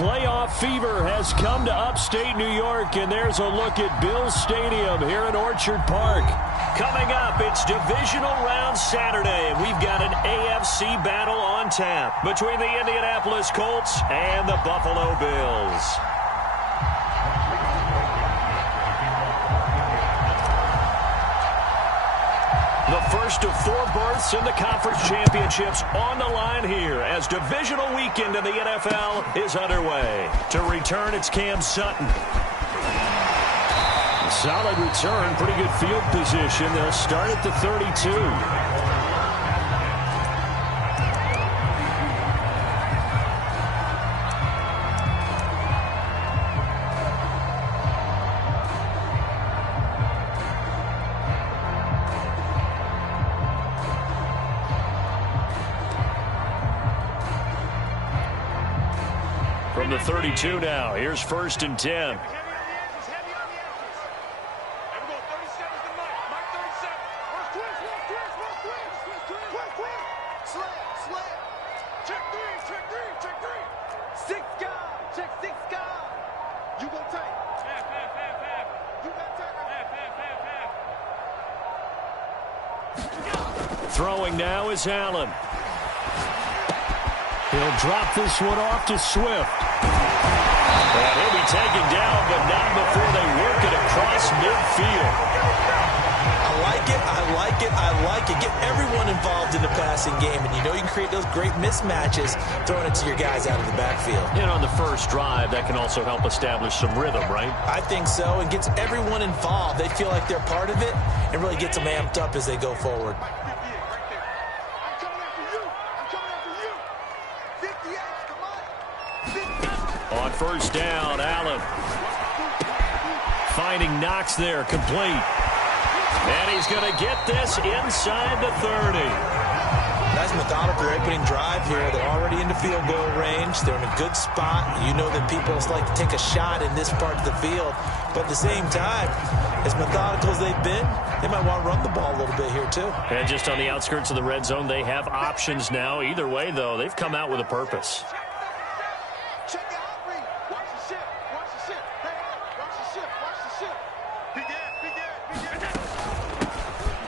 Playoff fever has come to upstate New York, and there's a look at Bills Stadium here in Orchard Park. Coming up, it's divisional round Saturday, and we've got an AFC battle on tap between the Indianapolis Colts and the Buffalo Bills. The first of 4 berths in the conference championships on the line here as divisional weekend in the NFL is underway. To return, it's Cam Sutton. Solid return, pretty good field position. They'll start at the 32. From the 32 now, here's 1st and 10. Throwing now is Allen. He'll drop this one off to Swift. And he'll be taken down, but not before they work it across midfield. I like it, I like it, I like it. Get everyone involved in the passing game, and you know you can create those great mismatches throwing it to your guys out of the backfield. And on the first drive, that can also help establish some rhythm, right? I think so, and gets everyone involved. They feel like they're part of it, and really gets them amped up as they go forward. On first down, Allen. Finding Knox there, complete. And he's going to get this inside the 30. Nice methodical opening drive here. They're already into field goal range. They're in a good spot. You know that people like to take a shot in this part of the field. But at the same time, as methodical as they've been, they might want to run the ball a little bit here too. And just on the outskirts of the red zone, they have options now. Either way, though, they've come out with a purpose.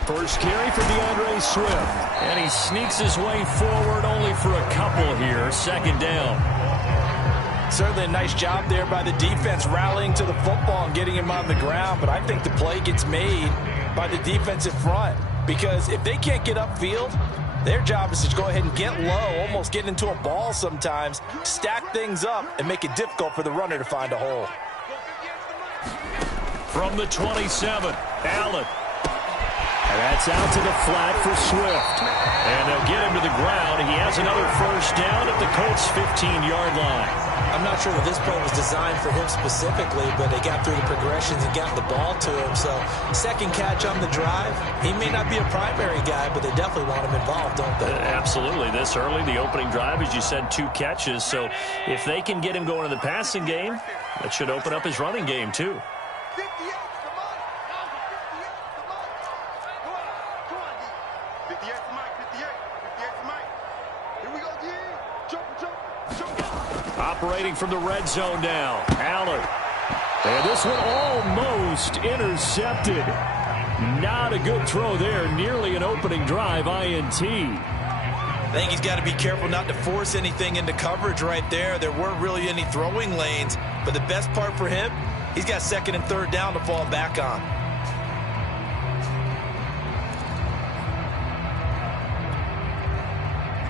First carry for DeAndre Swift. And he sneaks his way forward only for a couple here. 2nd down. Certainly a nice job there by the defense rallying to the football and getting him on the ground. But I think the play gets made by the defensive front. Because if they can't get upfield, their job is to go ahead and get low, almost get into a ball sometimes, stack things up, and make it difficult for the runner to find a hole. From the 27, Allen. And that's out to the flat for Swift. And they'll get him to the ground. He has another first down at the Colts' 15-yard line. I'm not sure that this play was designed for him specifically, but they got through the progressions and got the ball to him. So, second catch on the drive. He may not be a primary guy, but they definitely want him involved, don't they? Absolutely. This early, the opening drive, as you said, 2 catches. So, if they can get him going in the passing game, that should open up his running game, too. Operating from the red zone now, Allen. And this one almost intercepted. Not a good throw there. Nearly an opening drive, INT. I think he's got to be careful not to force anything into coverage right there. There weren't really any throwing lanes. But the best part for him, he's got 2nd and 3rd down to fall back on.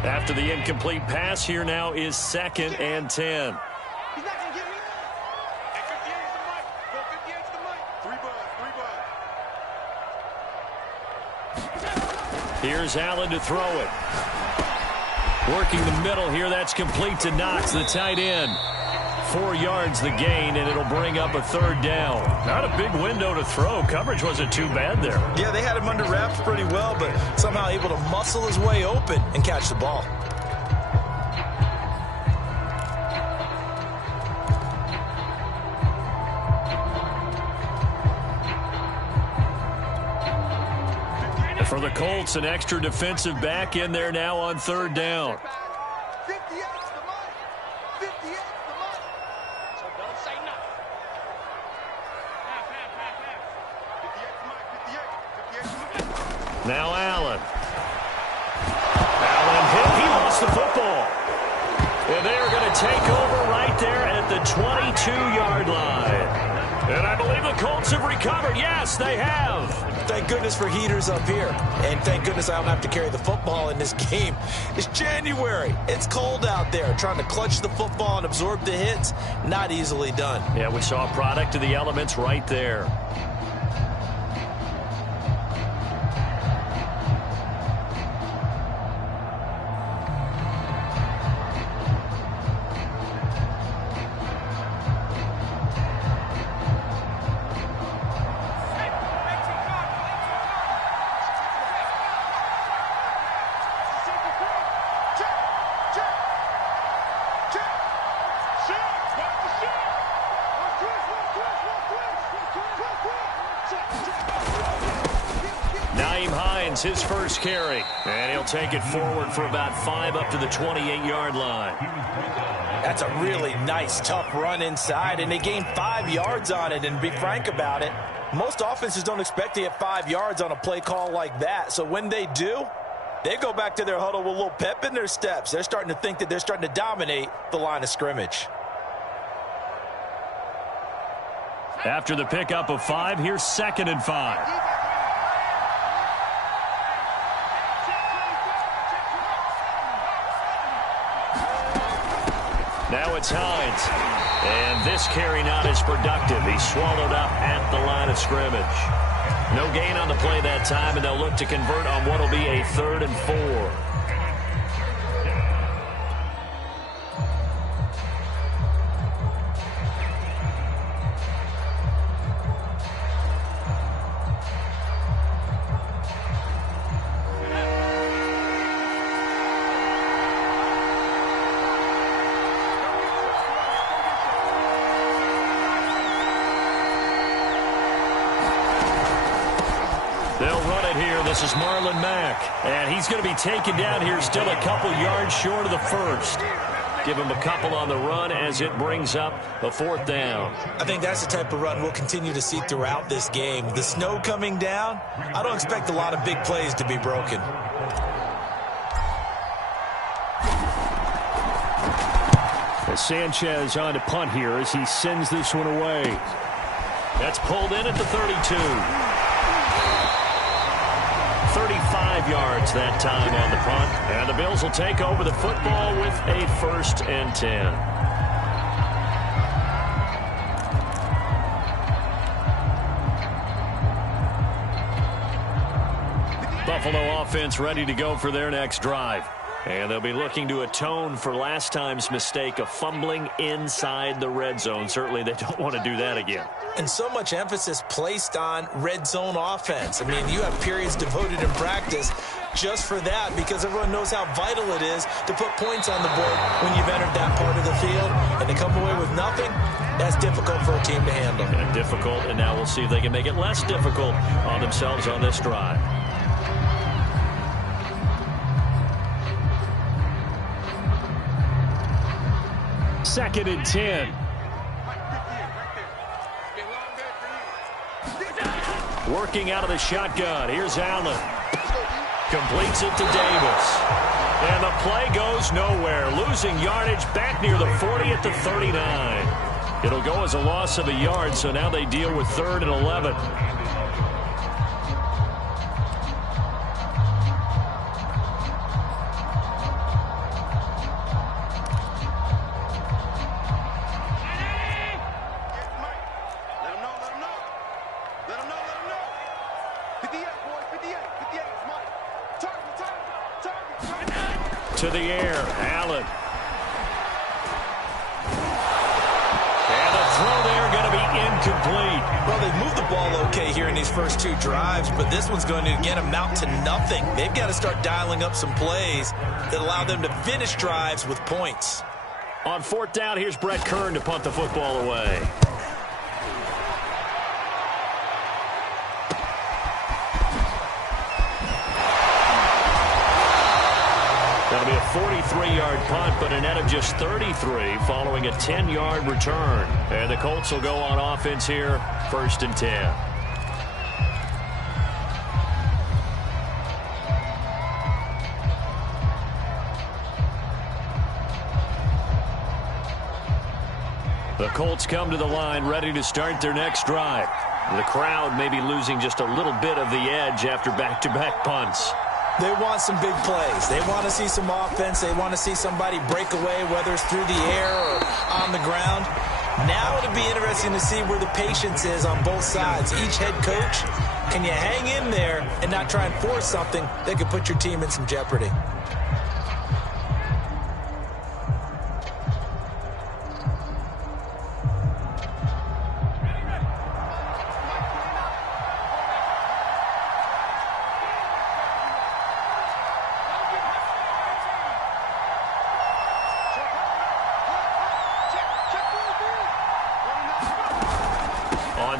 After the incomplete pass, here now is 2nd and 10. Here's Allen to throw it. Working the middle here, that's complete to Knox, the tight end. 4 yards the gain, and it'll bring up a 3rd down. Not a big window to throw. Coverage wasn't too bad there. Yeah, they had him under wraps pretty well, but somehow able to muscle his way open and catch the ball. For the Colts, an extra defensive back in there now on 3rd down. Now Allen. Allen hit. He lost the football. And they are going to take over right there at the 22-yard line. And I believe the Colts have recovered. Yes, they have. Thank goodness for heaters up here. And thank goodness I don't have to carry the football in this game. It's January. It's cold out there. Trying to clutch the football and absorb the hits, not easily done. Yeah, we saw a product of the elements right there. His first carry, and he'll take it forward for about 5 up to the 28-yard line. That's a really nice, tough run inside, and they gained 5 yards on it. And to be frank about it, most offenses don't expect to get 5 yards on a play call like that. So when they do, they go back to their huddle with a little pep in their steps. They're starting to think that they're starting to dominate the line of scrimmage. After the pickup of 5, here's 2nd and 5. Now it's Hines. And this carry not as productive. He's swallowed up at the line of scrimmage. No gain on the play that time, and they'll look to convert on what will be a 3rd and 4. This is Marlon Mack, and he's going to be taken down here still a couple yards short of the first. Give him a couple on the run as it brings up a 4th down. I think that's the type of run we'll continue to see throughout this game. The snow coming down, I don't expect a lot of big plays to be broken. As Sanchez on to punt here as he sends this one away. That's pulled in at the 32. 35 yards that time on the punt. And the Bills will take over the football with a 1st and 10. Buffalo offense ready to go for their next drive. And they'll be looking to atone for last time's mistake of fumbling inside the red zone. Certainly they don't want to do that again. And so much emphasis placed on red zone offense. I mean, you have periods devoted in practice just for that because everyone knows how vital it is to put points on the board when you've entered that part of the field. And to come away with nothing, that's difficult for a team to handle. And difficult, and now we'll see if they can make it less difficult on themselves on this drive. Second and 10. Working out of the shotgun. Here's Allen. Completes it to Davis. And the play goes nowhere. Losing yardage back near the 40 at the 39. It'll go as a loss of a yard, so now they deal with 3rd and 11. To the air, Allen. And the throw there going to be incomplete. Well, they've moved the ball okay here in these first 2 drives, but this one's going to again amount to nothing. They've got to start dialing up some plays that allow them to finish drives with points. On 4th down, here's Brett Kern to punt the football away. That'll be a 43-yard punt, but a net of just 33 following a 10-yard return. And the Colts will go on offense here, 1st and 10. The Colts come to the line ready to start their next drive. The crowd may be losing just a little bit of the edge after back-to-back punts. They want some big plays. They want to see some offense. They want to see somebody break away, whether it's through the air or on the ground. Now it'll be interesting to see where the patience is on both sides. Each head coach, can you hang in there and not try and force something that could put your team in some jeopardy?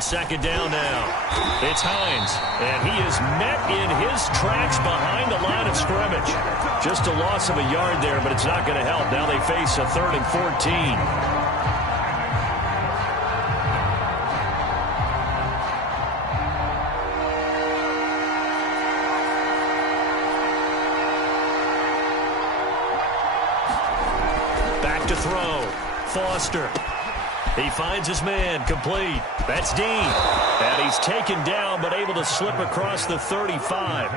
Second down now. It's Hines, and he is met in his tracks behind the line of scrimmage. Just a loss of a yard there, but it's not going to help. Now they face a 3rd and 14. Back to throw. Foster. He finds his man, complete. That's Dean. And he's taken down, but able to slip across the 35.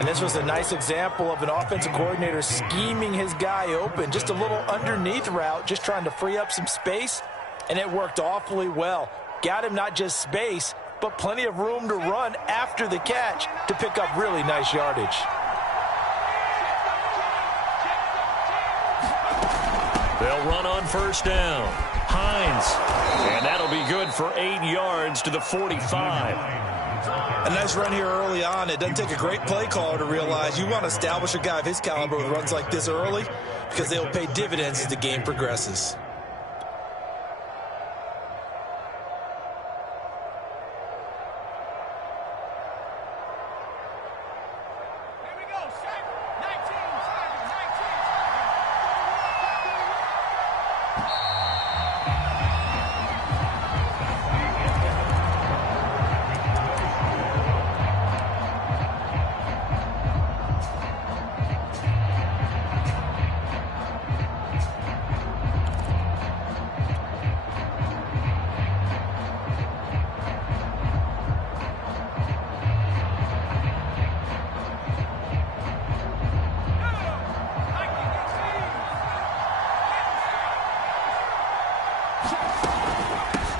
And this was a nice example of an offensive coordinator scheming his guy open. Just a little underneath route, just trying to free up some space. And it worked awfully well. Got him not just space, but plenty of room to run after the catch to pick up really nice yardage. They'll run on 1st down. Hines, and that'll be good for 8 yards to the 45. A nice run here early on. It doesn't take a great play caller to realize you want to establish a guy of his caliber with runs like this early because they will pay dividends as the game progresses.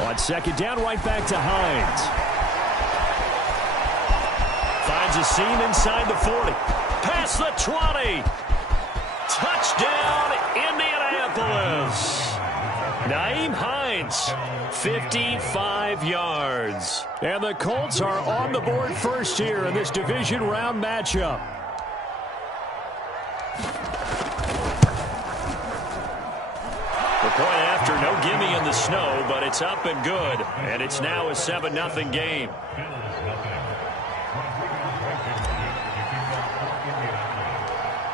On 2nd down, right back to Hines. Finds a seam inside the 40. Past the 20. Touchdown, Indianapolis. Nyheim Hines, 55 yards. And the Colts are on the board first here in this division round matchup. Point after, no gimme in the snow, but it's up and good. And it's now a 7-0 game.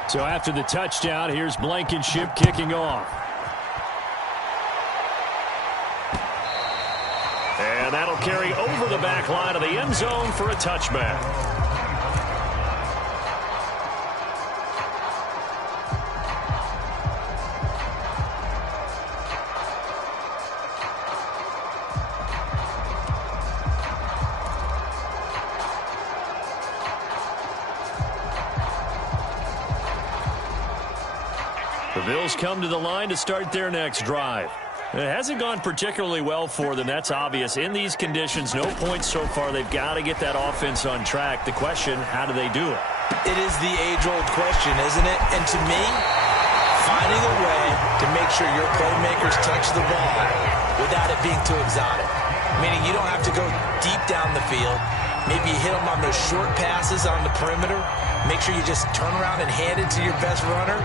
So after the touchdown, here's Blankenship kicking off. And that'll carry over the back line of the end zone for a touchback. The Bills come to the line to start their next drive. It hasn't gone particularly well for them. That's obvious. In these conditions, no points so far. They've got to get that offense on track. The question, how do they do it? It is the age-old question, isn't it? And to me, finding a way to make sure your playmakers touch the ball without it being too exotic. Meaning you don't have to go deep down the field. Maybe you hit them on those short passes on the perimeter. Make sure you just turn around and hand it to your best runner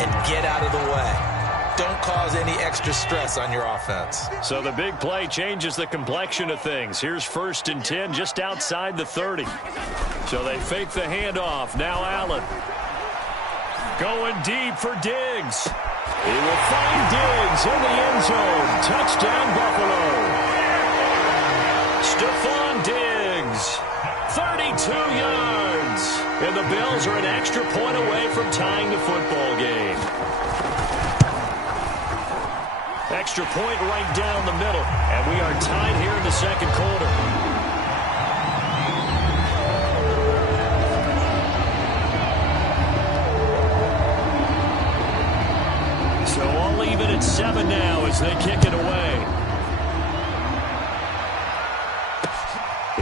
and get out of the way. Don't cause any extra stress on your offense. So the big play changes the complexion of things. Here's 1st and 10 just outside the 30. So they fake the handoff. Now Allen. Going deep for Diggs. He will find Diggs in the end zone. Touchdown, Buffalo. Stephon Diggs, 32 yards. And the Bills are an extra point away from tying the football game. Extra point right down the middle. And we are tied here in the second quarter. So all even at 7 now as they kick it away.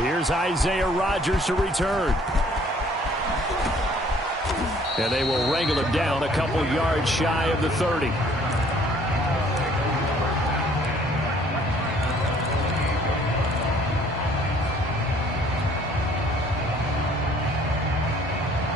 Here's Isaiah Rodgers to return. And they will wrangle him down a couple yards shy of the 30.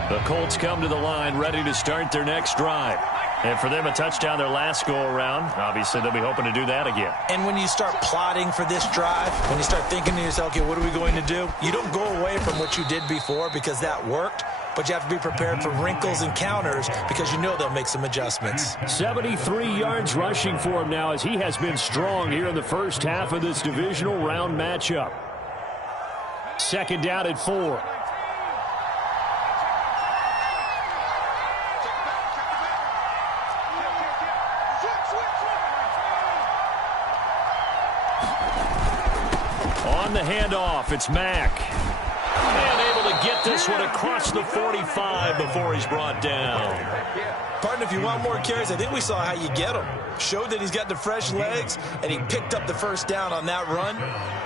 The Colts come to the line ready to start their next drive. And for them, a touchdown their last go-around. Obviously, they'll be hoping to do that again. And when you start plotting for this drive, when you start thinking to yourself, okay, what are we going to do? You don't go away from what you did before because that worked, but you have to be prepared for wrinkles and counters because you know they'll make some adjustments. 73 yards rushing for him now as he has been strong here in the first half of this divisional round matchup. Second down at 4. On the handoff, it's Mack. And able to get this one across the 45 before he's brought down. Partner, if you want more carries, I think we saw how you get him. Showed that he's got the fresh legs, and he picked up the first down on that run.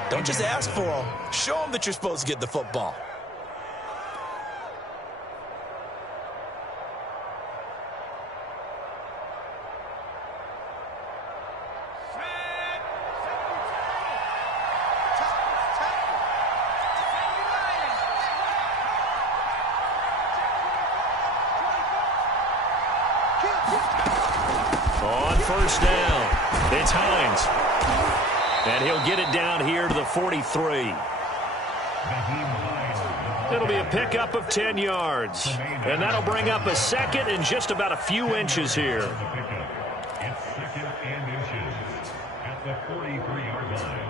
Don't just ask for him. Show him that you're supposed to get the football. On first down, it's Hines. And he'll get it down here to the 43. It'll be a pickup of 10 yards. And that'll bring up a second and just about a few inches here. It's second and inches at the 43-yard line.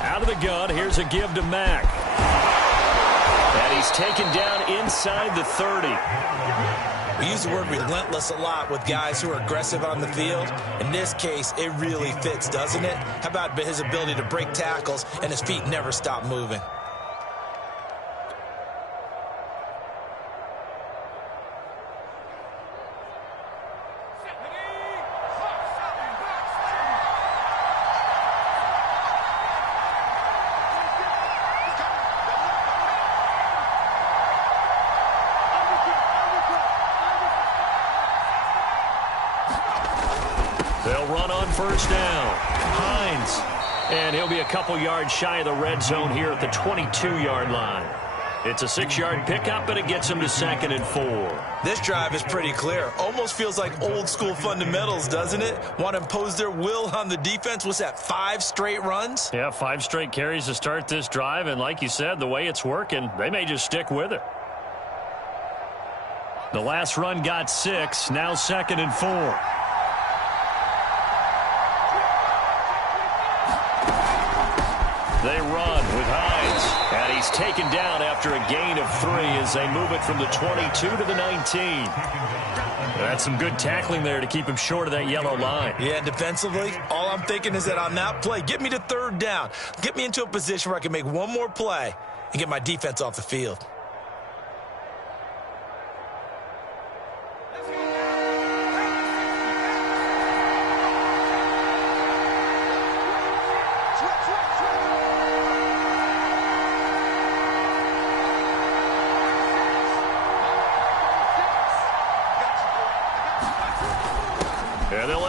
Out of the gun, here's a give to Mack. And he's taken down inside the 30. We use the word relentless a lot with guys who are aggressive on the field. In this case, it really fits, doesn't it? How about his ability to break tackles and his feet never stop moving? They'll run on first down. Hines. And he'll be a couple yards shy of the red zone here at the 22-yard line. It's a 6-yard pickup, and it gets him to 2nd and 4. This drive is pretty clear. Almost feels like old-school fundamentals, doesn't it? Want to impose their will on the defense. What's that, 5 straight runs? Yeah, 5 straight carries to start this drive, and like you said, the way it's working, they may just stick with it. The last run got 6, now 2nd and 4. They run with Hines, and he's taken down after a gain of 3 as they move it from the 22 to the 19. That's some good tackling there to keep him short of that yellow line. Yeah, defensively, all I'm thinking is that on that play, get me to 3rd down. Get me into a position where I can make one more play and get my defense off the field.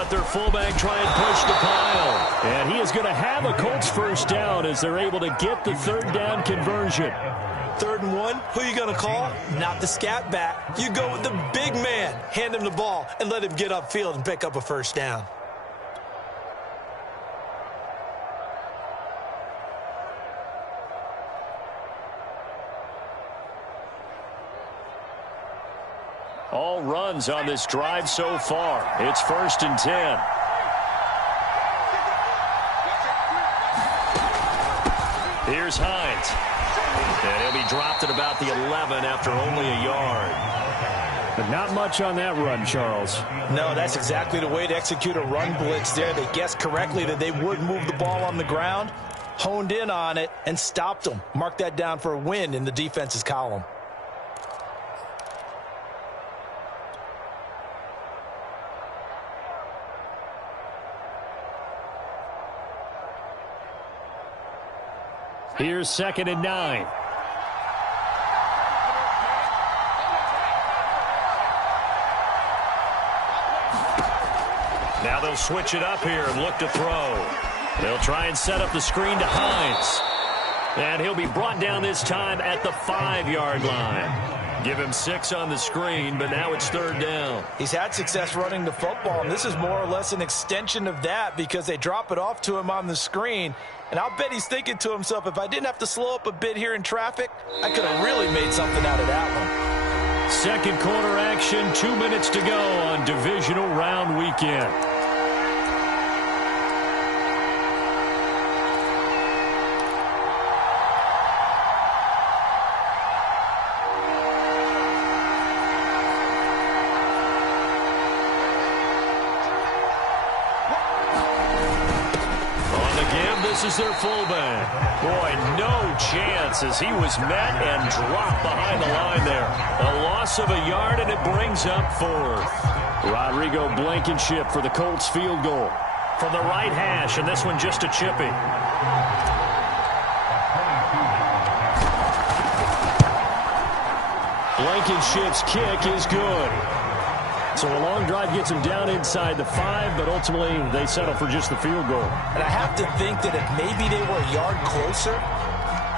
let their fullback try and push the pile. And he is going to have a Colts first down as they're able to get the third down conversion. 3rd and 1, who are you going to call? Not the scat back. You go with the big man. Hand him the ball and let him get upfield and pick up a first down. All runs on this drive so far. It's 1st and 10. Here's Hines. And he'll be dropped at about the 11 after only a yard. But not much on that run, Charles. No, that's exactly the way to execute a run blitz there. They guessed correctly that they would move the ball on the ground, honed in on it, and stopped them. Mark that down for a win in the defense's column. Here's 2nd and 9. Now they'll switch it up here and look to throw. They'll try and set up the screen to Hines. And he'll be brought down this time at the 5-yard line. Give him 6 on the screen, but now it's 3rd down. He's had success running the football, and this is more or less an extension of that because they drop it off to him on the screen. And I'll bet he's thinking to himself, if I didn't have to slow up a bit here in traffic, I could have really made something out of that one. Second quarter action, 2 minutes to go on divisional round weekend. This is their fullback. Boy, no chance as he was met and dropped behind the line there. A loss of a yard, and it brings up 4th. Rodrigo Blankenship for the Colts field goal. From the right hash, and this one just a chippy. Blankenship's kick is good. So a long drive gets them down inside the 5, but ultimately they settle for just the field goal. And I have to think that if maybe they were a yard closer,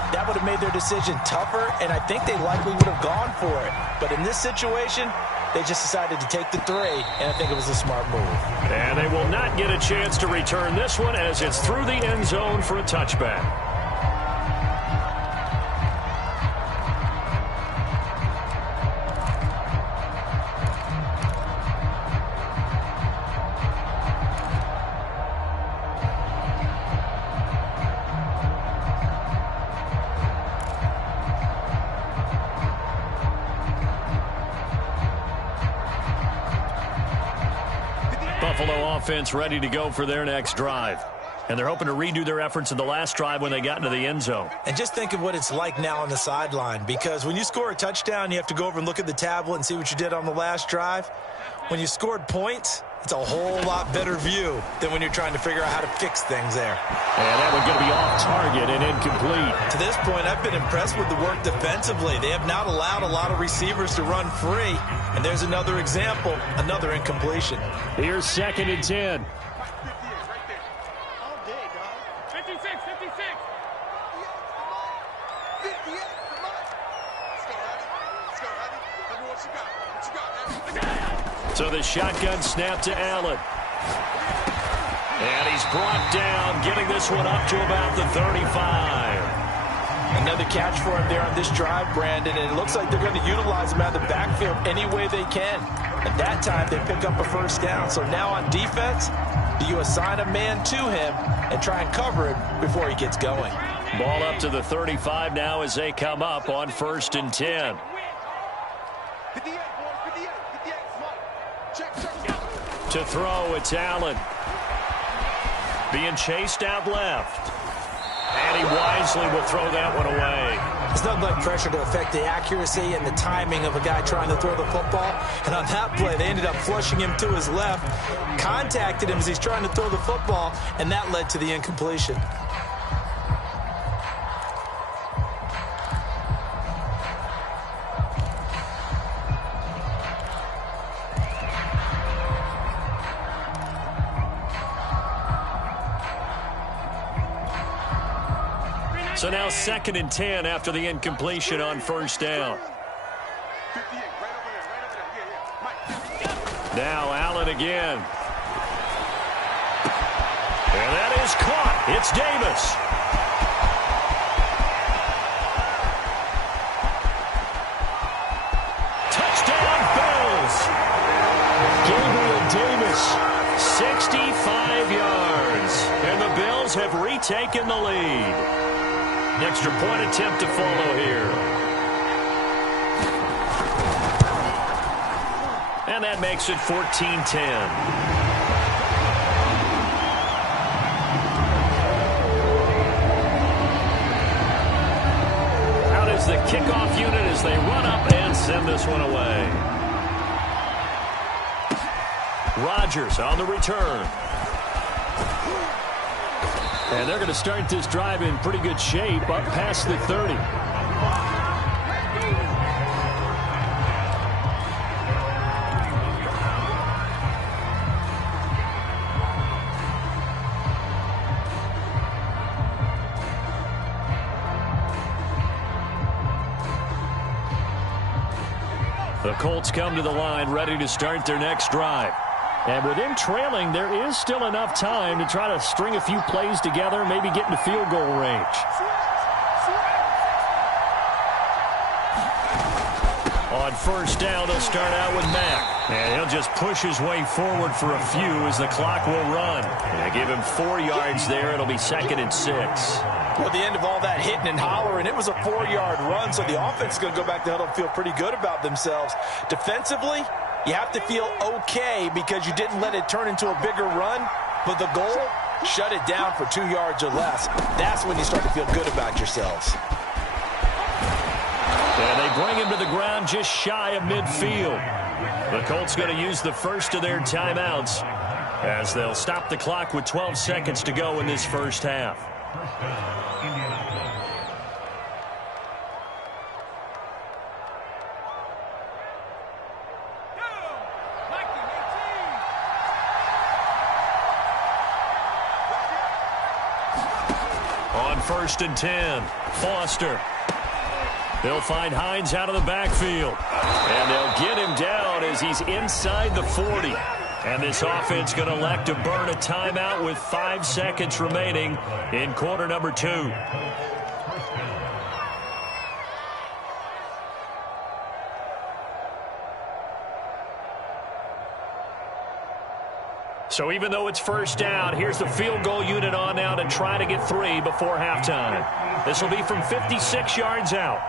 that would have made their decision tougher, and I think they likely would have gone for it. But in this situation, they just decided to take the 3, and I think it was a smart move. And they will not get a chance to return this one as it's through the end zone for a touchback. Buffalo offense ready to go for their next drive. And they're hoping to redo their efforts in the last drive when they got into the end zone. And just think of what it's like now on the sideline, because when you score a touchdown, you have to go over and look at the tablet and see what you did on the last drive. When you scored points, it's a whole lot better view than when you're trying to figure out how to fix things there. And that one's going to be off target and incomplete. To this point, I've been impressed with the work defensively. They have not allowed a lot of receivers to run free. And there's another example, another incompletion. Here's 2nd and 10. So the shotgun snap to Allen. And he's brought down, getting this one up to about the 35. Another catch for him there on this drive, Brandon, and it looks like they're going to utilize him out of the backfield any way they can. At that time, they pick up a first down. So now on defense, do you assign a man to him and try and cover him before he gets going? Ball up to the 35 now as they come up on 1st and 10. To throw, it's Allen. Being chased out left. And he wisely will throw that one away. There's nothing like pressure to affect the accuracy and the timing of a guy trying to throw the football. And on that play, they ended up flushing him to his left, contacted him as he's trying to throw the football, and that led to the incompletion. So now 2nd and 10 after the incompletion on first down. Now Allen again. And that is caught. It's Davis. Touchdown Bills. Gabriel Davis, 65 yards. And the Bills have retaken the lead. Extra point attempt to follow here. And that makes it 14-10. The kickoff unit as they run up and send this one away. Rodgers on the return. And they're going to start this drive in pretty good shape up past the 30. The Colts come to the line ready to start their next drive. And with them trailing, there is still enough time to try to string a few plays together, maybe get into field goal range. On first down, they'll start out with Mack. And he'll just push his way forward for a few as the clock will run. And give him 4 yards there. It'll be 2nd and 6. Well, at the end of all that hitting and hollering, it was a 4-yard run, so the offense is going to go back to huddle and feel pretty good about themselves. Defensively, you have to feel okay because you didn't let it turn into a bigger run, but the goal, shut it down for 2 yards or less. That's when you start to feel good about yourselves. And they bring him to the ground just shy of midfield. The Colts going to use the first of their timeouts as they'll stop the clock with 12 seconds to go in this first half. On 1st and 10, Foster. They'll find Hines out of the backfield. And they'll get him down as he's inside the 40. And this offense going to elect to burn a timeout with 5 seconds remaining in quarter number 2. So even though it's first down, here's the field goal unit on now to try to get 3 before halftime. This will be from 56 yards out.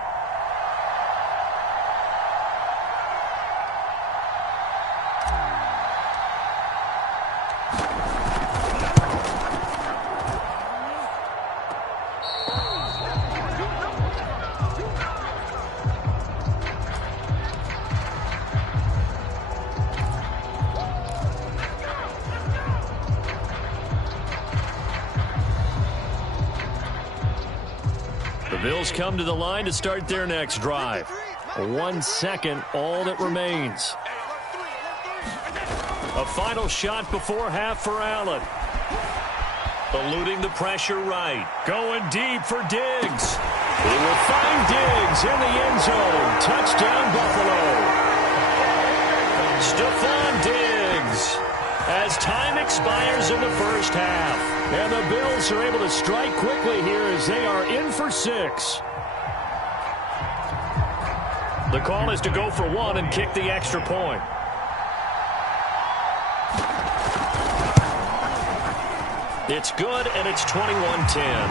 Bills come to the line to start their next drive. 1 second, all that remains. A final shot before half for Allen. Eluding the pressure right. Going deep for Diggs. He will find Diggs in the end zone. Touchdown, Buffalo. Stephon Diggs. As time expires in the first half. And the Bills are able to strike quickly here as they are in for 6. The call is to go for 1 and kick the extra point. It's good, and it's 21-10.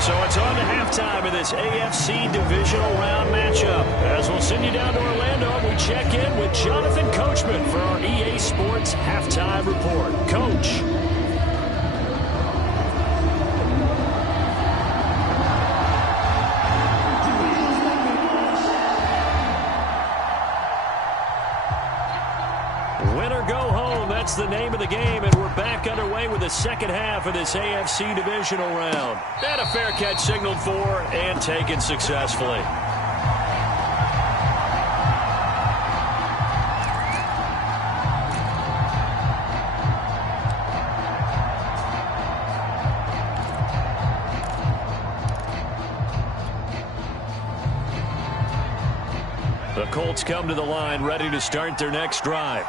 So it's on to halftime of this AFC Divisional Round matchup. As we'll send you down to Orlando, we check in with Jonathan Coachman for our EA Sports Halftime Report. Coach. Win or go home, that's the name of the game, and we're back underway with the second half of this AFC Divisional Round. And a fair catch signaled for and taken successfully. Colts come to the line, ready to start their next drive.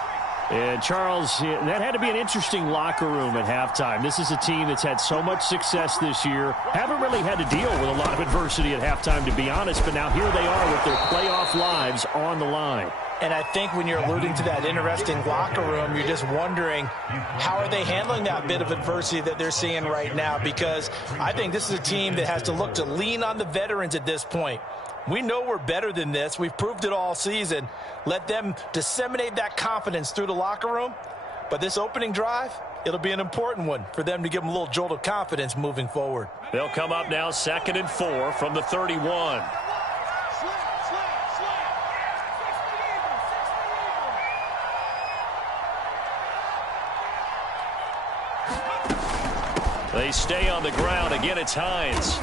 And, Charles, that had to be an interesting locker room at halftime. This is a team that's had so much success this year. Haven't really had to deal with a lot of adversity at halftime, to be honest. But now here they are with their playoff lives on the line. And I think when you're alluding to that interesting locker room, you're just wondering how are they handling that bit of adversity that they're seeing right now, because I think this is a team that has to look to lean on the veterans at this point. We know we're better than this. We've proved it all season. Let them disseminate that confidence through the locker room. But this opening drive, it'll be an important one for them to give them a little jolt of confidence moving forward. They'll come up now 2nd and 4 from the 31. They stay on the ground. Again, it's Hines.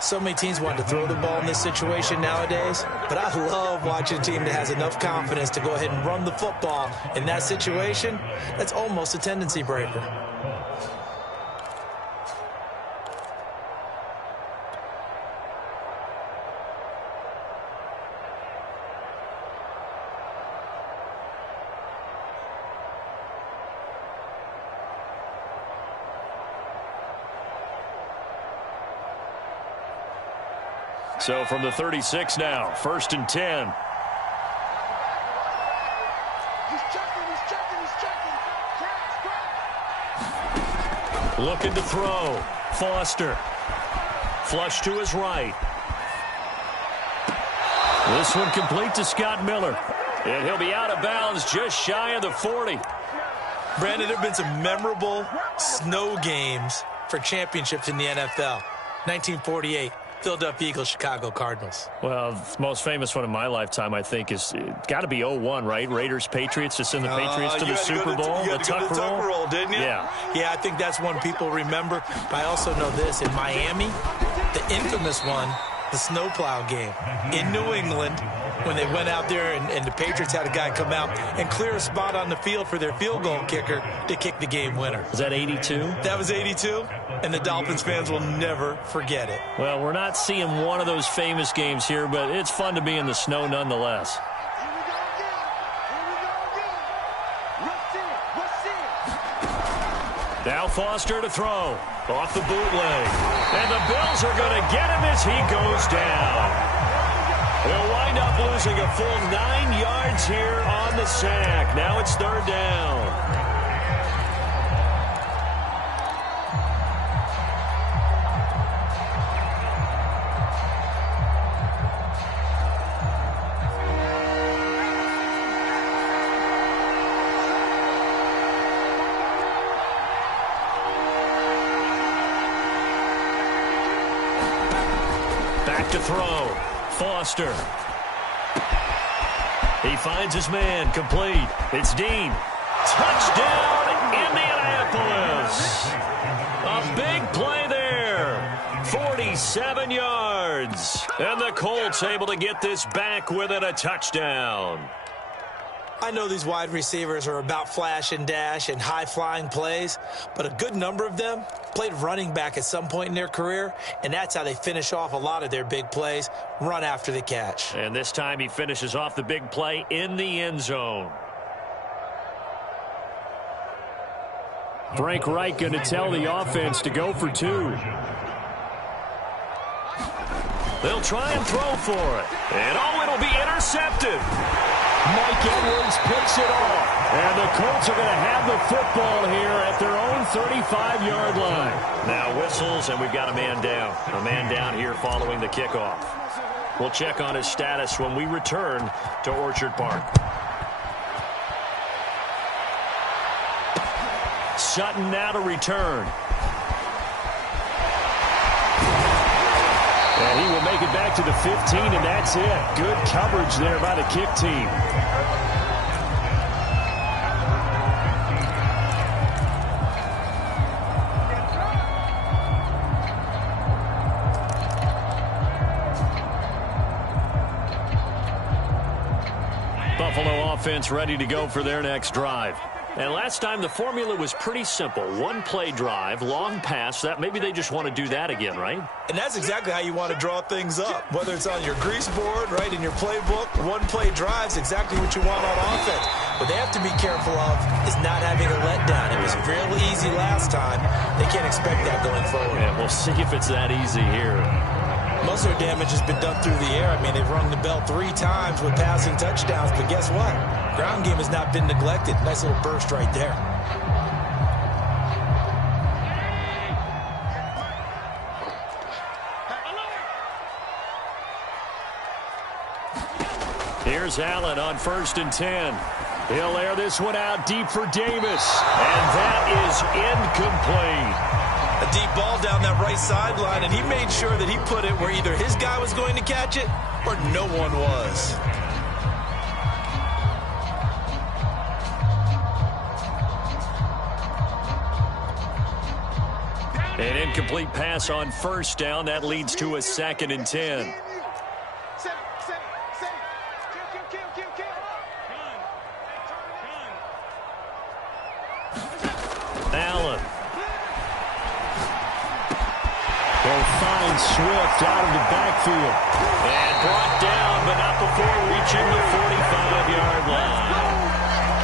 So many teams want to throw the ball in this situation nowadays, but I love watching a team that has enough confidence to go ahead and run the football. In that situation, that's almost a tendency breaker. So from the 36 now, 1st and 10. Looking to throw. Foster. Flush to his right. This one complete to Scott Miller. And he'll be out of bounds just shy of the 40. Brandon, there have been some memorable snow games for championships in the NFL. 1948. Philadelphia Eagles, Chicago Cardinals. Well, the most famous one in my lifetime, I think, is got to be 0-1, right? Raiders, Patriots, to send the Patriots to the Super Bowl. You had to go to the tuck roll, didn't you? Yeah. Yeah, I think that's one people remember. But I also know this. In Miami, the infamous one, the snowplow game. In New England, when they went out there and the Patriots had a guy come out and clear a spot on the field for their field goal kicker to kick the game winner. Was that 82? That was 82, and the Dolphins fans will never forget it. Well, we're not seeing one of those famous games here, but it's fun to be in the snow nonetheless. Now Foster to throw. Off the bootleg. And the Bills are going to get him as he goes down. They'll wind up losing a full 9 yards here on the sack. Now it's 3rd down. Back to throw. Foster. He finds his man, complete. It's Dean. Touchdown, Indianapolis. A big play there. 47 yards. And the Colts able to get this back within a touchdown. I know these wide receivers are about flash and dash and high-flying plays, but a good number of them played running back at some point in their career, and that's how they finish off a lot of their big plays, run after the catch. And this time he finishes off the big play in the end zone. Frank Reich going to tell the offense to go for 2. They'll try and throw for it. And it'll be intercepted. Mike Edwards picks it off. And the Colts are going to have the football here at their own 35-yard line. Now whistles, and we've got a man down. A man down here following the kickoff. We'll check on his status when we return to Orchard Park. Sutton now to return. And he will make it back to the 15, and that's it. Good coverage there by the kick team. Buffalo offense ready to go for their next drive. And last time the formula was pretty simple. One play drive, long pass. That maybe they just want to do that again, right? And that's exactly how you want to draw things up. Whether it's on your grease board, right, in your playbook, one play drive's exactly what you want on offense. What they have to be careful of is not having a letdown. It was real easy last time. They can't expect that going forward. Yeah, we'll see if it's that easy here. Most of their damage has been done through the air. I mean, they've rung the bell 3 times with passing touchdowns, but guess what? Ground game has not been neglected. Nice little burst right there. Here's Allen on 1st and 10. He'll air this one out deep for Davis, and that is incomplete. A deep ball down that right sideline, and he made sure that he put it where either his guy was going to catch it or no one was. An incomplete pass on 1st down. That leads to a 2nd and 10. Allen. They'll find Swift out of the backfield. And brought down, but not before reaching the 45-yard line.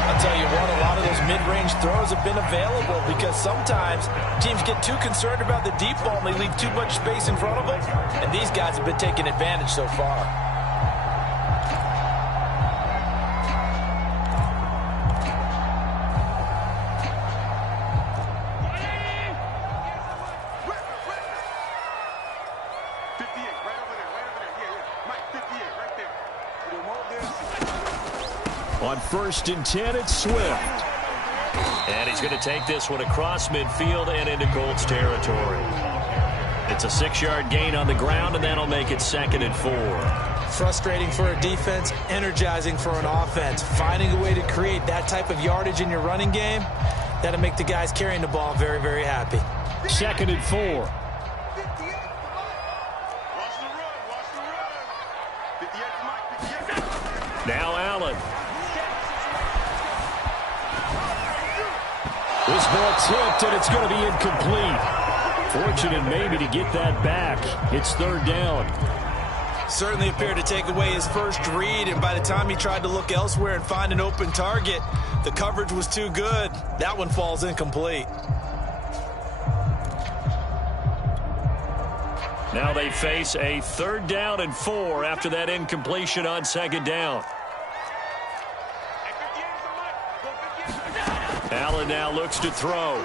I'll tell you what, a lot of those mid-range throws have been available because sometimes teams get too concerned about the deep ball and they leave too much space in front of them. And these guys have been taking advantage so far. On 1st and 10, it's Swift. And he's going to take this one across midfield and into Colts territory. It's a 6-yard gain on the ground, and that'll make it 2nd and 4. Frustrating for a defense, energizing for an offense. Finding a way to create that type of yardage in your running game, that'll make the guys carrying the ball very, very happy. 2nd and 4. Now Allen. This ball tipped, and it's going to be incomplete. Fortunate maybe to get that back. It's 3rd down. Certainly appeared to take away his first read, and by the time he tried to look elsewhere and find an open target, the coverage was too good. That one falls incomplete. Now they face a 3rd down and 4 after that incompletion on 2nd down. Allen now looks to throw.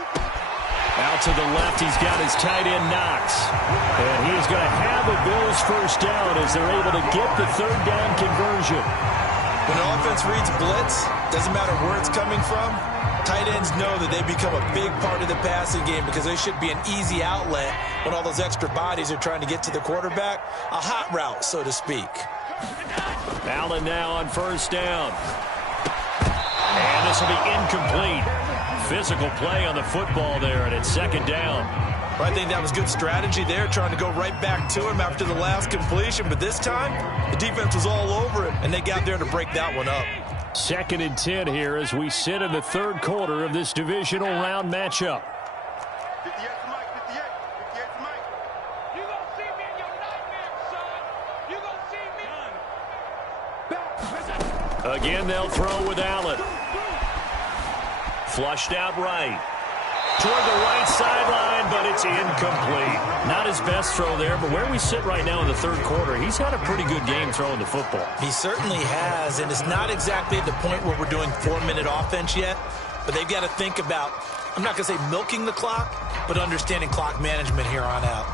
Out to the left, he's got his tight end Knox. And he is going to have a Bills 1st down as they're able to get the 3rd down conversion. When an offense reads blitz, doesn't matter where it's coming from, tight ends know that they become a big part of the passing game because they should be an easy outlet when all those extra bodies are trying to get to the quarterback. A hot route, so to speak. Allen now on 1st down. And this will be incomplete. Physical play on the football there, and it's 2nd down. Well, I think that was good strategy there, trying to go right back to him after the last completion. But this time, the defense was all over him, and they got there to break that one up. 2nd and 10 here as we sit in the 3rd quarter of this divisional round matchup. Again, they'll throw with Allen. Flushed out right. Toward the right sideline, but it's incomplete. Not his best throw there, but where we sit right now in the 3rd quarter, he's had a pretty good game throwing the football. He certainly has, and it's not exactly at the point where we're doing 4-minute offense yet, but they've got to think about, I'm not going to say milking the clock, but understanding clock management here on out.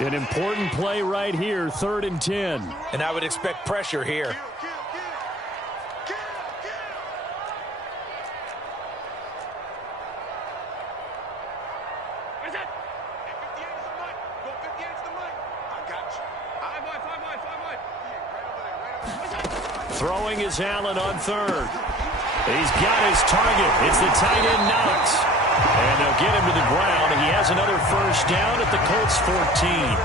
An important play right here, 3rd and 10. And I would expect pressure here. Throwing is Allen on 3rd. He's got his target. It's the tight end Knox. And they'll get him to the ground. He has another first down at the Colts 14.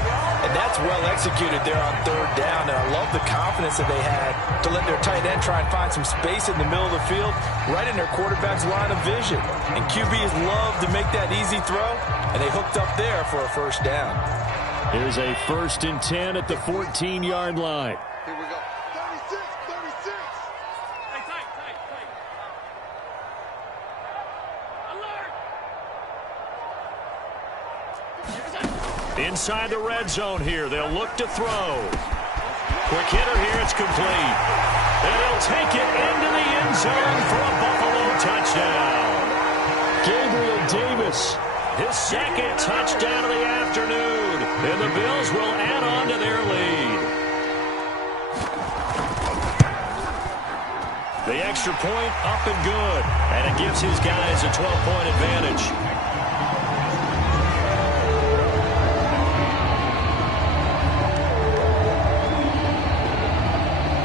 And that's well executed there on third down. And I love the confidence that they had to let their tight end try and find some space in the middle of the field, right in their quarterback's line of vision. And QBs love to make that easy throw, and they hooked up there for a first down. Here's a 1st and 10 at the 14-yard line. Here we go. 36, 36. Hey, tight. Alert! Inside the red zone here. They'll look to throw. Quick hitter here. It's complete. And he'll take it into the end zone for a Buffalo touchdown. Gabriel Davis, his 2nd touchdown of the afternoon. And the Bills will add on to their lead. The extra point up and good. And it gives his guys a 12-point advantage.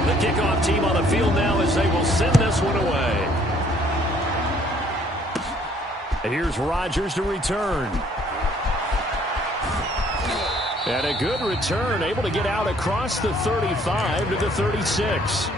The kickoff team on the field now as they will send this one away. And here's Rodgers to return. And a good return, able to get out across the 35 to the 36.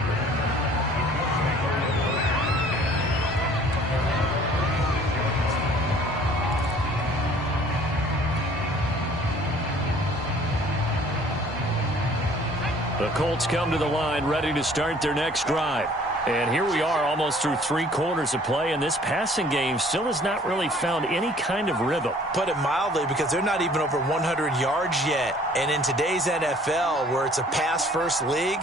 The Colts come to the line ready to start their next drive. And here we are almost through 3 quarters of play, and this passing game still has not really found any kind of rhythm. Put it mildly, because they're not even over 100 yards yet. And in today's NFL, where it's a pass-first league,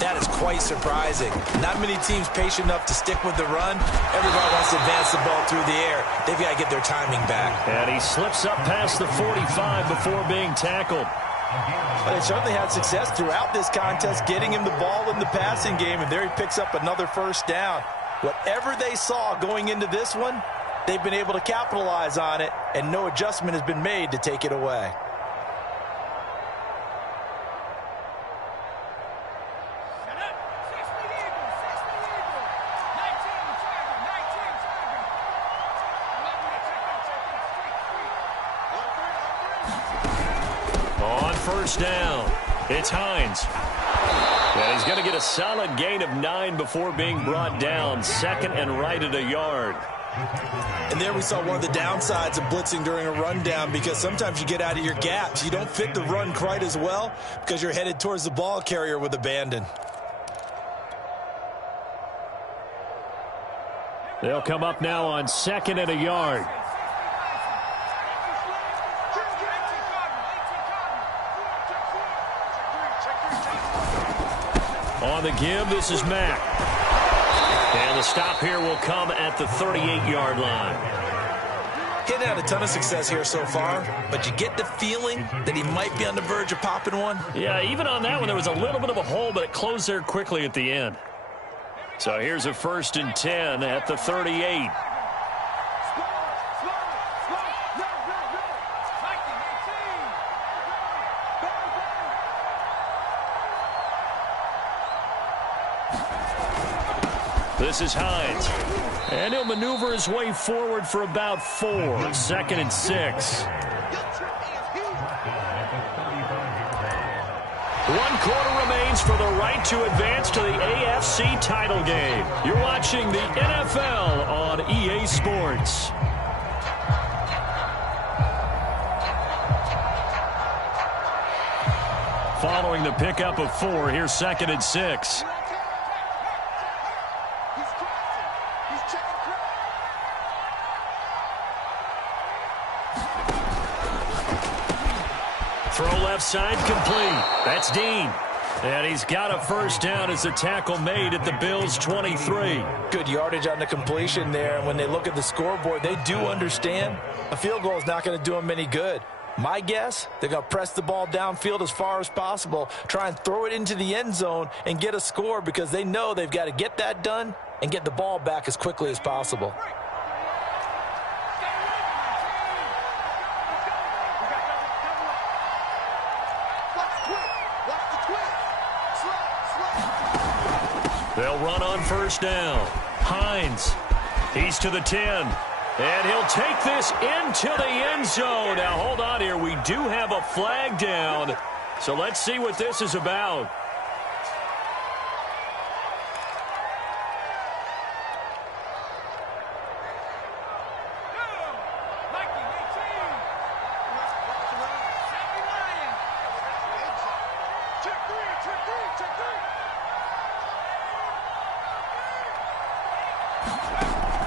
that is quite surprising. Not many teams patient enough to stick with the run. Everybody wants to advance the ball through the air. They've got to get their timing back. And he slips up past the 45 before being tackled. They certainly had success throughout this contest, getting him the ball in the passing game, and there he picks up another first down. Whatever they saw going into this one, they've been able to capitalize on it, and no adjustment has been made to take it away. First down. It's Hines. And he's going to get a solid gain of 9 before being brought down. 2nd and right at a yard. And there we saw one of the downsides of blitzing during a rundown, because sometimes you get out of your gaps. You don't fit the run quite as well because you're headed towards the ball carrier with abandon. They'll come up now on 2nd and a yard. On the give, this is Mack. And the stop here will come at the 38-yard line. Getting had a ton of success here so far, but you get the feeling that he might be on the verge of popping one. Yeah, even on that one, there was a little bit of a hole, but it closed there quickly at the end. So here's a 1st and 10 at the 38. This is Hines. And he'll maneuver his way forward for about 4. 2nd and 6. 1 quarter remains for the right to advance to the AFC title game. You're watching the NFL on EA Sports. Following the pickup of 4, here's 2nd and 6. Throw left side complete. That's Dean. And he's got a first down as the tackle made at the Bills' 23. Good yardage on the completion there. And when they look at the scoreboard, they do understand a field goal is not going to do them any good. My guess, they're going to press the ball downfield as far as possible, try and throw it into the end zone and get a score, because they know they've got to get that done and get the ball back as quickly as possible. They'll run on first down. Hines. He's to the 10. And he'll take this into the end zone. Now, hold on here. We do have a flag down. So let's see what this is about.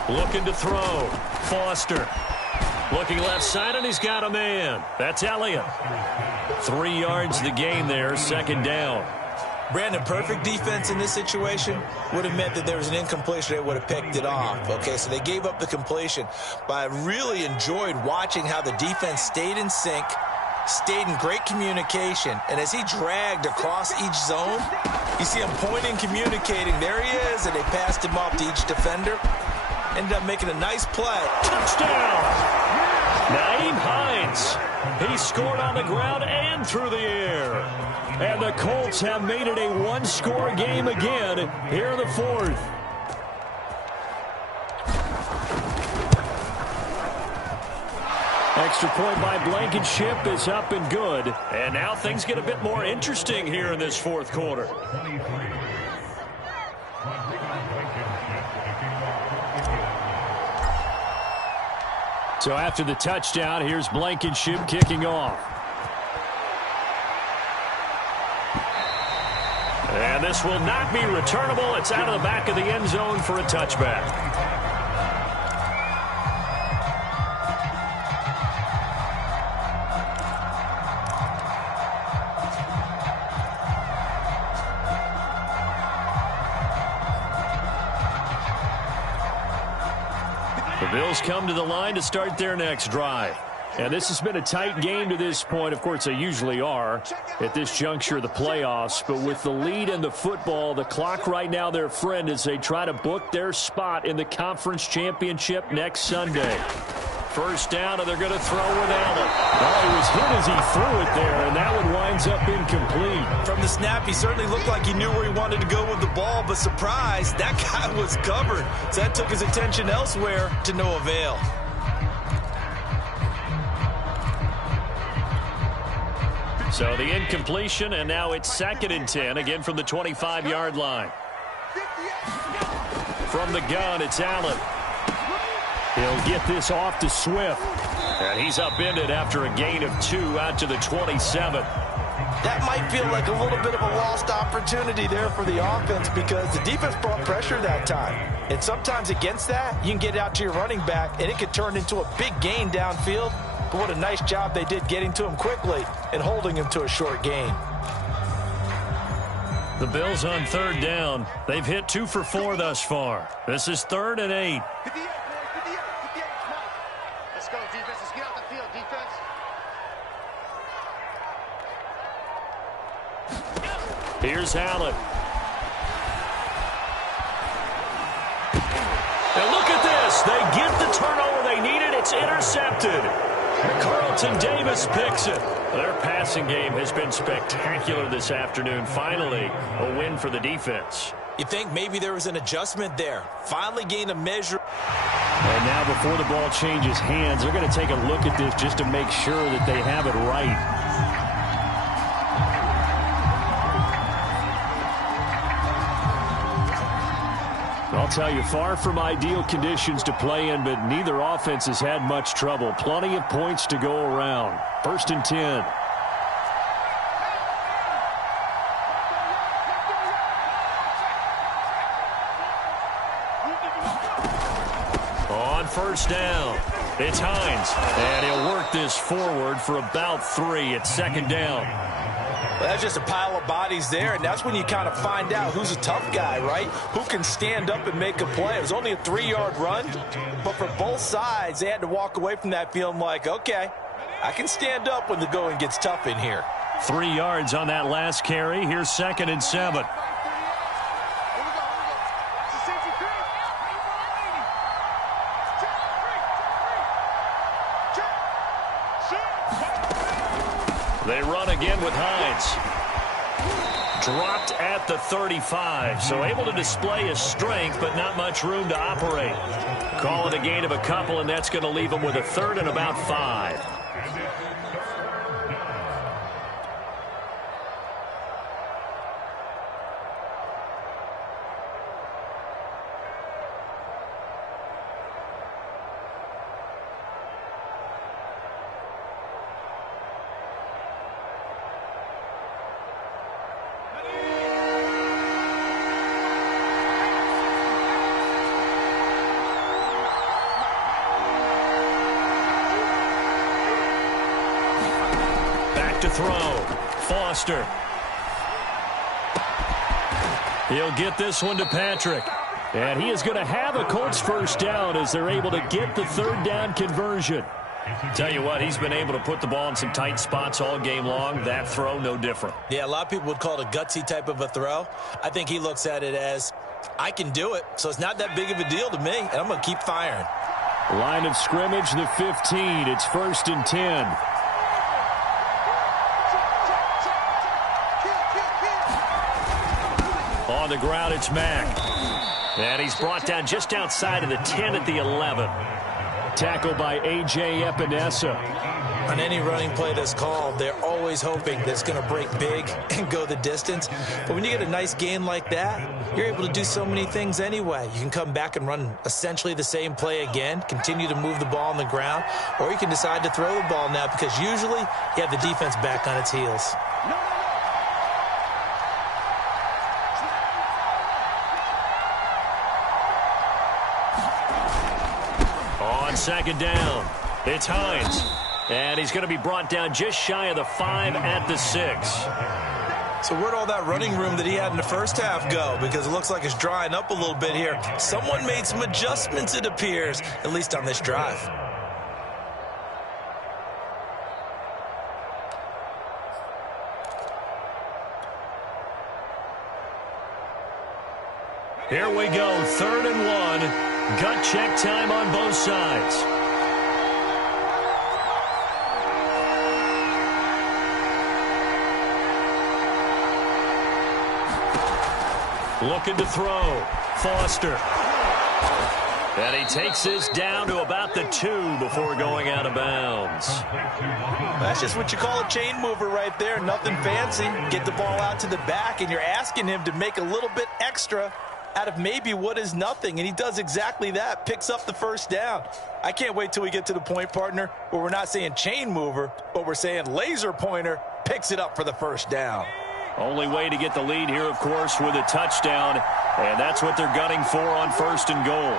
Looking to throw. Foster. Looking left side, and he's got a man. That's Elliott. 3 yards the gain there, second down. Brandon, perfect defense in this situation would have meant that there was an incompletion. They would have picked it off. Okay, so they gave up the completion. But I really enjoyed watching how the defense stayed in sync, stayed in great communication. And as he dragged across each zone, you see him pointing, communicating. There he is, and they passed him off to each defender. Ended up making a nice play. Touchdown! Nyheim Hines. He scored on the ground and through the air. And the Colts have made it a one-score game again here in the fourth. Extra point by Blankenship is up and good. And now things get a bit more interesting here in this fourth quarter. So after the touchdown, here's Blankenship kicking off. And this will not be returnable. It's out of the back of the end zone for a touchback. The Bills come to the line to start their next drive. And this has been a tight game to this point. Of course, they usually are at this juncture of the playoffs. But with the lead in the football, the clock right now their friend as they try to book their spot in the conference championship next Sunday. First down, and they're going to throw with Allen. Oh, he was hit as he threw it there, and that one winds up incomplete. From the snap, he certainly looked like he knew where he wanted to go with the ball, but surprise, that guy was covered. So that took his attention elsewhere to no avail. So the incompletion, and now it's 2nd and 10, again from the 25-yard line. From the gun, it's Allen. He'll get this off to Swift. And he's upended after a gain of 2 out to the 27. That might feel like a little bit of a lost opportunity there for the offense because the defense brought pressure that time. And sometimes against that, you can get out to your running back, and it could turn into a big gain downfield. But what a nice job they did getting to him quickly and holding him to a short gain. The Bills on 3rd down. They've hit 2 for 4 thus far. This is 3rd and 8. Let's go, defense. Let's get out the field, defense. Here's Allen. And look at this. They get the turnover they needed. It's intercepted. Carlton Davis picks it. Their passing game has been spectacular this afternoon. Finally, a win for the defense. You think maybe there was an adjustment there. Finally gained a measure. And now before the ball changes hands, they're going to take a look at this just to make sure that they have it right. I'll tell you, far from ideal conditions to play in, but neither offense has had much trouble. Plenty of points to go around. 1st and 10. On 1st down, it's Hines. And he'll work this forward for about 3 at 2nd down. Well, that's just a pile of bodies there, and that's when you kind of find out who's a tough guy, right? Who can stand up and make a play. It was only a 3-yard run, but for both sides, they had to walk away from that feeling like, okay, I can stand up when the going gets tough in here. 3 yards on that last carry. Here's 2nd and 7. They run again with Hines. Dropped at the 35, so able to display his strength, but not much room to operate. Call it a gain of a couple, and that's going to leave him with a third and about 5. To throw. Foster. He'll get this one to Patrick. And he is going to have a Colts first down as they're able to get the third down conversion. Tell you what, he's been able to put the ball in some tight spots all game long. That throw, no different. Yeah, a lot of people would call it a gutsy type of a throw. I think he looks at it as, I can do it, so it's not that big of a deal to me, and I'm going to keep firing. Line of scrimmage, the 15. It's 1st and 10. On the ground, it's Mack. And he's brought down just outside of the 10 at the 11. Tackled by A.J. Epinesa. On any running play that's called, they're always hoping that it's going to break big and go the distance. But when you get a nice gain like that, you're able to do so many things anyway. You can come back and run essentially the same play again, continue to move the ball on the ground, or you can decide to throw the ball now because usually you have the defense back on its heels. Second down. It's Hines. And he's going to be brought down just shy of the 5 at the 6. So where'd all that running room that he had in the first half go? Because it looks like it's drying up a little bit here. Someone made some adjustments, it appears, at least on this drive. Here we go, 3rd and 1. Gut check time on both sides. Looking to throw. Foster. And he takes this down to about the 2 before going out of bounds. That's just what you call a chain mover right there. Nothing fancy. Get the ball out to the back, and you're asking him to make a little bit extra out of maybe what is nothing, and he does exactly that, picks up the first down. I can't wait till we get to the point, partner, where we're not saying chain mover, but we're saying laser pointer picks it up for the first down. Only way to get the lead here, of course, with a touchdown, and that's what they're gunning for on 1st and goal.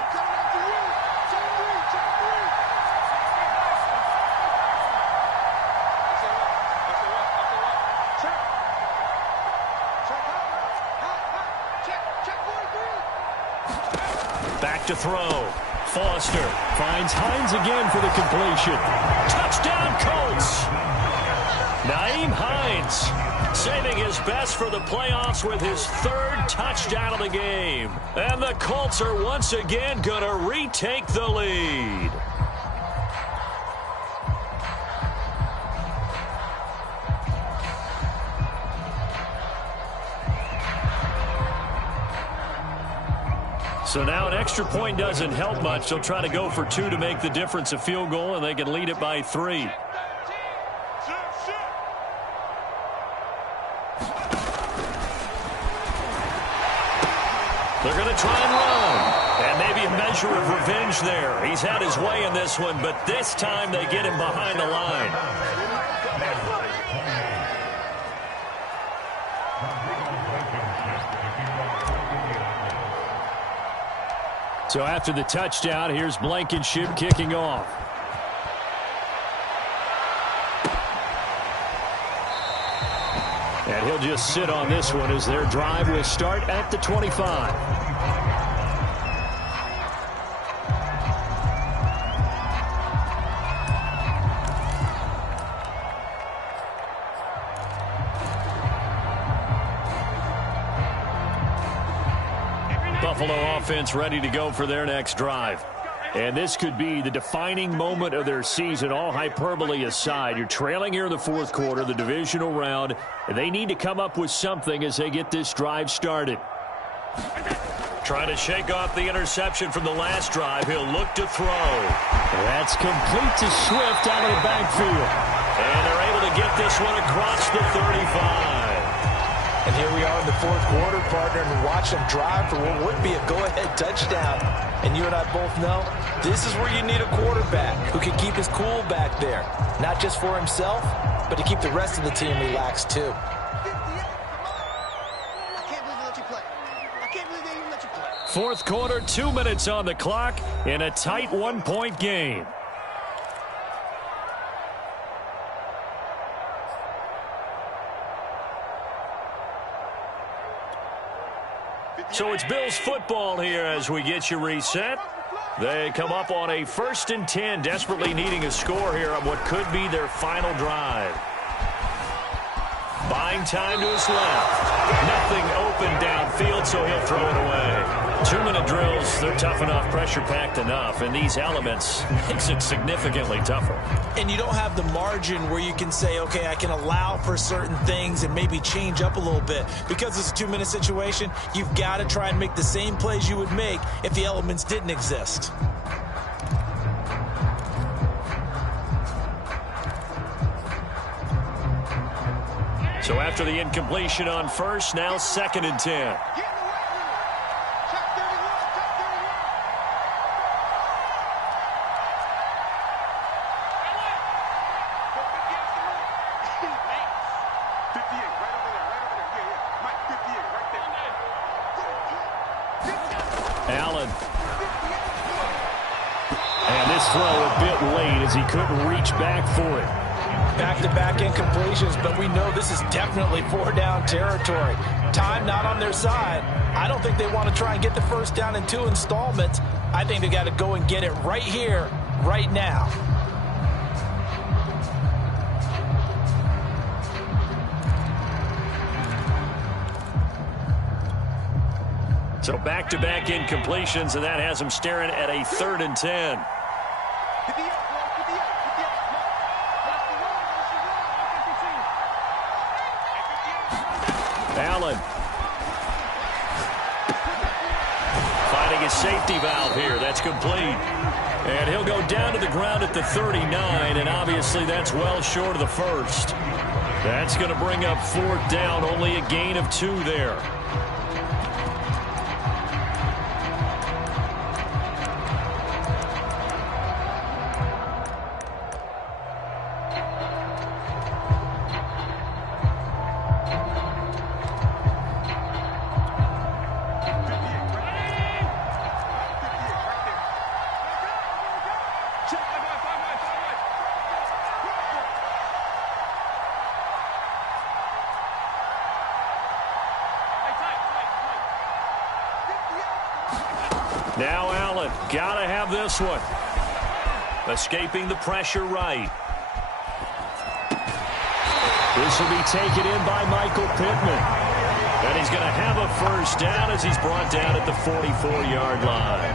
Back to throw. Foster finds Hines again for the completion. Touchdown, Colts! Nyheim Hines saving his best for the playoffs with his 3rd touchdown of the game. And the Colts are once again going to retake the lead. So now an extra point doesn't help much. They'll try to go for 2 to make the difference a field goal, and they can lead it by 3. They're going to try and run. And maybe a measure of revenge there. He's had his way in this one, but this time they get him behind the line. So after the touchdown, here's Blankenship kicking off. And he'll just sit on this one as their drive will start at the 25. Buffalo offense ready to go for their next drive. And this could be the defining moment of their season, all hyperbole aside. You're trailing here in the fourth quarter, the divisional round, and they need to come up with something as they get this drive started. Trying to shake off the interception from the last drive. He'll look to throw. That's complete to Swift out of the backfield. And they're able to get this one across the 35. And here we are in the fourth quarter, partner, and watch them drive for what would be a go-ahead touchdown. And you and I both know this is where you need a quarterback who can keep his cool back there. Not just for himself, but to keep the rest of the team relaxed, too. Fourth quarter, 2 minutes on the clock in a tight one-point game. So it's Bills football here as we get you reset. They come up on a 1st and 10, desperately needing a score here on what could be their final drive. Buying time to his left. Nothing open downfield, so he'll throw it away. 2-minute drills, they're tough enough, pressure-packed enough, and these elements makes it significantly tougher. And you don't have the margin where you can say, okay, I can allow for certain things and maybe change up a little bit. Because it's a 2-minute situation, you've got to try and make the same plays you would make if the elements didn't exist. So after the incompletion on first, now 2nd and 10. Allen. And this throw a bit late as he couldn't reach back for it. Back-to-back incompletions, but we know this is definitely 4-down territory. Time not on their side. I don't think they want to try and get the first down in 2 installments. I think they got to go and get it right here, right now. So back-to-back incompletions, and that has them staring at a 3rd and 10. Allen. Finding his safety valve here. That's complete. And he'll go down to the ground at the 39, and obviously that's well short of the first. That's going to bring up 4th down, only a gain of 2 there. Now Allen, gotta have this one. Escaping the pressure right. This will be taken in by Michael Pittman. And he's going to have a first down as he's brought down at the 44-yard line.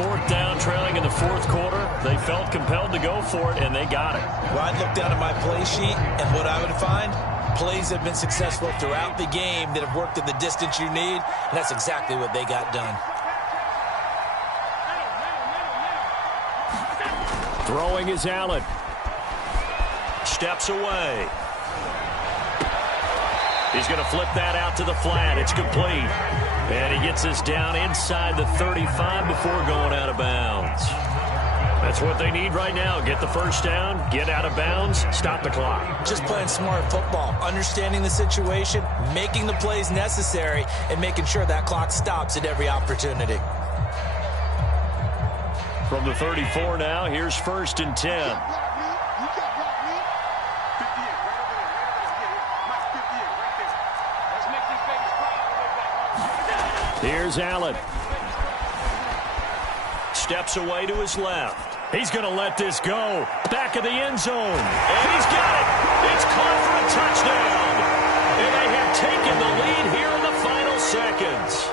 4th down, trailing in the fourth quarter. They felt compelled to go for it, and they got it. Well, I'd look down at my play sheet, and what I would find, plays have been successful throughout the game that have worked at the distance you need, and that's exactly what they got done. Throwing is Allen. Steps away. He's going to flip that out to the flat. It's complete. And he gets this down inside the 35 before going out of bounds. That's what they need right now. Get the first down, get out of bounds, stop the clock. Just playing smart football, understanding the situation, making the plays necessary, and making sure that clock stops at every opportunity. From the 34 now, here's 1st and 10. Here's Allen. Steps away to his left. He's going to let this go. Back of the end zone. And he's got it. It's caught for a touchdown. And they have taken the lead here in the final seconds.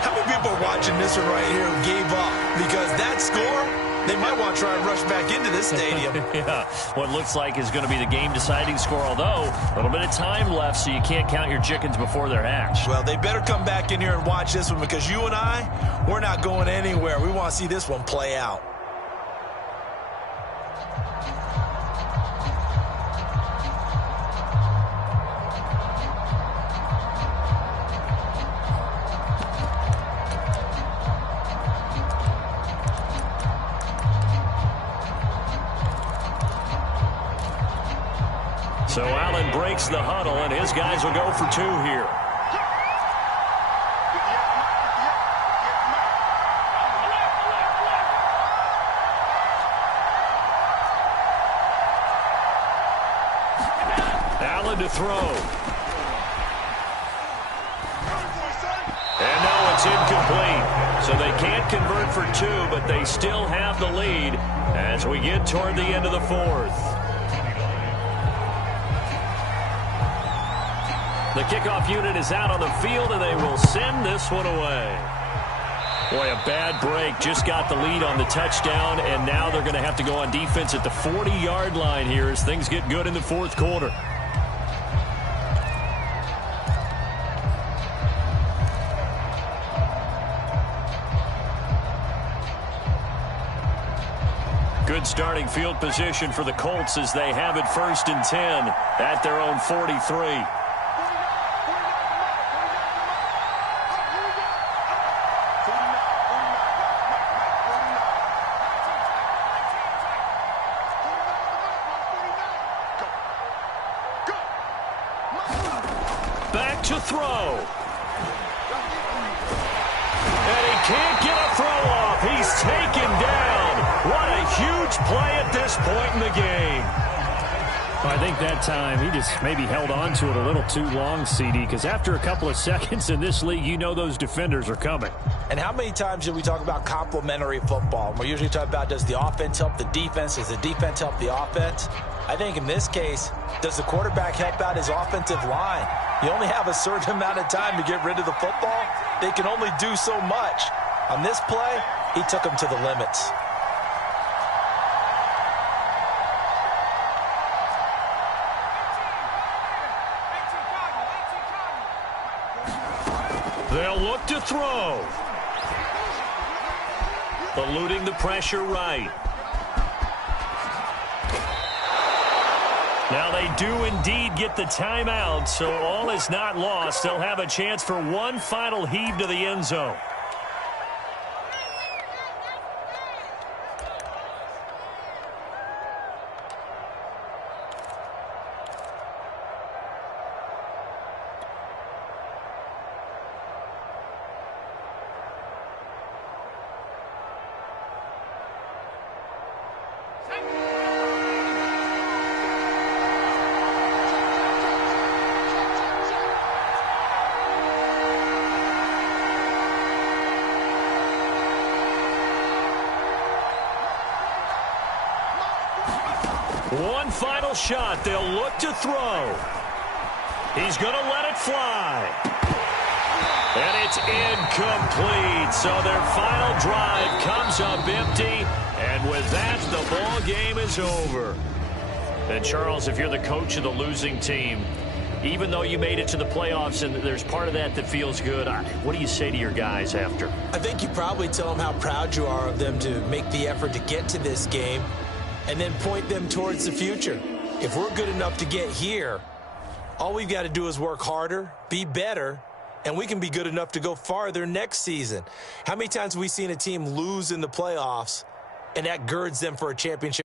How many people are watching this one right here who gave up because that score, they might want to try and rush back into this stadium. Yeah, what looks like is going to be the game-deciding score, although a little bit of time left, so you can't count your chickens before they're hatched. Well, they better come back in here and watch this one because you and I, we're not going anywhere. We want to see this one play out. So Allen breaks the huddle, and his guys will go for two here. Allen to throw. And no, it's incomplete. So they can't convert for two, but they still have the lead as we get toward the end of the fourth. The kickoff unit is out on the field, and they will send this one away. Boy, a bad break. Just got the lead on the touchdown, and now they're going to have to go on defense at the 40-yard line here as things get good in the fourth quarter. Good starting field position for the Colts as they have it 1st and 10 at their own 43. Back to throw. And he can't get a throw off. He's taken down. What a huge play at this point in the game. I think that time he just maybe held on to it a little too long, CD, because after a couple of seconds in this league, you know those defenders are coming. And how many times do we talk about complementary football? We're usually talking about, does the offense help the defense? Does the defense help the offense? I think in this case, does the quarterback help out his offensive line? You only have a certain amount of time to get rid of the football. They can only do so much. On this play, he took them to the limits. They'll look to throw. Eluding the pressure right. Now they do indeed get the timeout, so all is not lost. They'll have a chance for one final heave to the end zone. One final shot. They'll look to throw. He's going to let it fly. And it's incomplete. So their final drive comes up empty. And with that, the ball game is over. And Charles, if you're the coach of the losing team, even though you made it to the playoffs and there's part of that that feels good, what do you say to your guys after? I think you probably tell them how proud you are of them to make the effort to get to this game and then point them towards the future. If we're good enough to get here, all we've got to do is work harder, be better, and we can be good enough to go farther next season. How many times have we seen a team lose in the playoffs, and that girds them for a championship?